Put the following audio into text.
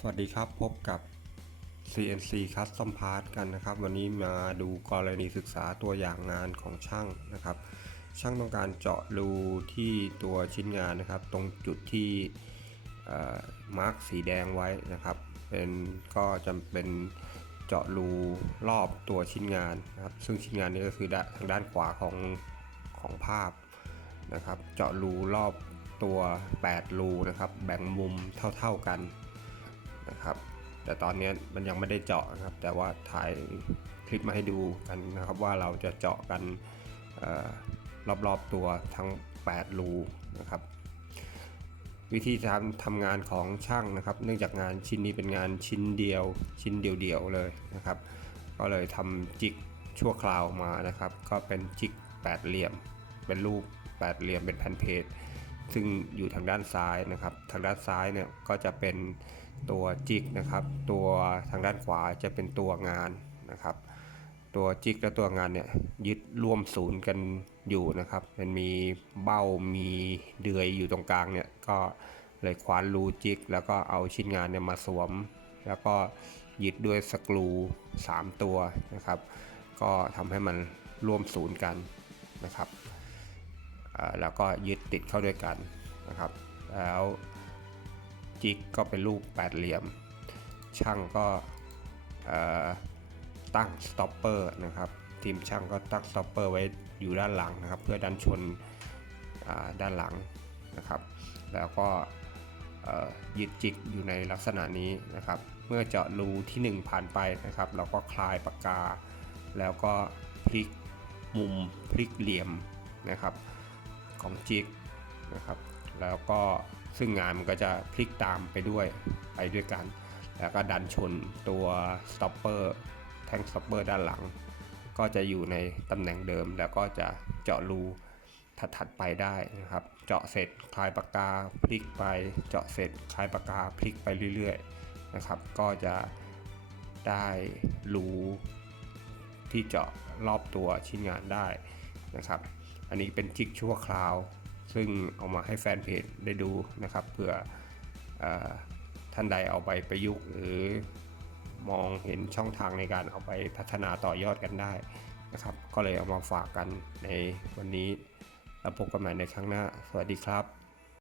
สวัสดีครับพบกับ CNC Custom Part กันนะครับ วันนี้มาดูกรณีศึกษาตัวอย่างงานของช่างนะครับ ช่างต้องการเจาะรูที่ตัวชิ้นงานนะครับ ตรงจุดที่มาร์กสีแดงไว้นะครับ เป็นก็จะเป็นเจาะรูรอบตัวชิ้นงานนะครับ ซึ่งชิ้นงานนี้ก็คือทางด้านขวาของของภาพนะครับ เจาะรูรอบตัว 8 รูนะครับ แบ่งมุมเท่า ๆกัน นะครับ แต่ตอนนี้มันยังไม่ได้เจาะนะครับ แต่ว่าถ่ายคลิปมาให้ดูกันนะครับว่าเราจะเจาะกันออรอบๆตัวทั้ง 8 รูนะครับ วิธีการทำงานของช่างนะครับ เนื่องจากงานชิ้นนี้เป็นงานชิ้นเดียว ชิ้นเดียวๆเลยนะครับ ก็เลยทำจิกชั่วคราวมานะครับ ก็เป็นจิกแปดเหลี่ยม เป็นรูปแปดเหลี่ยมเป็นแผ่นเพจซึ่งอยู่ทางด้านซ้ายนะครับ ทางด้านซ้ายเนี่ยก็จะเป็น ตัวจิกนะครับ ตัวทางด้านขวาจะเป็นตัวงานนะครับ ตัวจิกและตัวงานเนี่ยยึดร่วมศูนย์กันอยู่นะครับ มันมีเบ้ามีเดือยอยู่ตรงกลางเนี่ยก็เลยคว้านรูจิก แล้วก็เอาชิ้นงานเนี่ยมาสวม แล้วก็ยึดด้วยสกรู 3 ตัวนะครับ ก็ทำให้มันร่วมศูนย์กันนะครับแล้วก็ยึดติดเข้าด้วยกันนะครับ แล้ว จิกก็เป็นรูปแปดเหลี่ยม ช่างก็ตั้งสต็อปเปอร์นะครับทีมช่างก็ตั้งสต็อปเปอร์ไว้อยู่ด้านหลังนะครับ เพื่อดันชนด้านหลังนะครับ แล้วก็ยึดจิกอยู่ในลักษณะนี้นะครับ เมื่อเจาะรูที่ 1 ผ่านไปนะครับ เราก็คลายปากกา แล้วก็พลิกมุมพลิกเหลี่ยมนะครับของจิกนะครับ แล้วก็ ซึ่งงานมันก็จะพลิกตามไปด้วยไปด้วยกัน แล้วก็ดันชนตัวสต็อปเปอร์แท่งสต็อปเปอร์ด้านหลัง ก็จะอยู่ในตำแหน่งเดิม แล้วก็จะเจาะรูถัดๆไปได้นะครับ เจาะเสร็จคลายปากกาพลิกไป เจาะเสร็จคลายปากกาพลิกไปเรื่อยๆนะครับ ก็จะได้รูที่เจาะรอบตัวชิ้นงานได้นะครับ อันนี้เป็นจิกชั่วคราว ซึ่งเอามาให้แฟนเพจได้ดูนะครับเผื่ออท่านใดเอาไปประยุกต์หรือมองเห็นช่องทางในการเอาไปพัฒนาต่อยอดกันได้นะครับ ก็เลยเอามาฝากกันในวันนี้แล้วพบกันใหม่ในครั้งหน้า สวัสดีครับ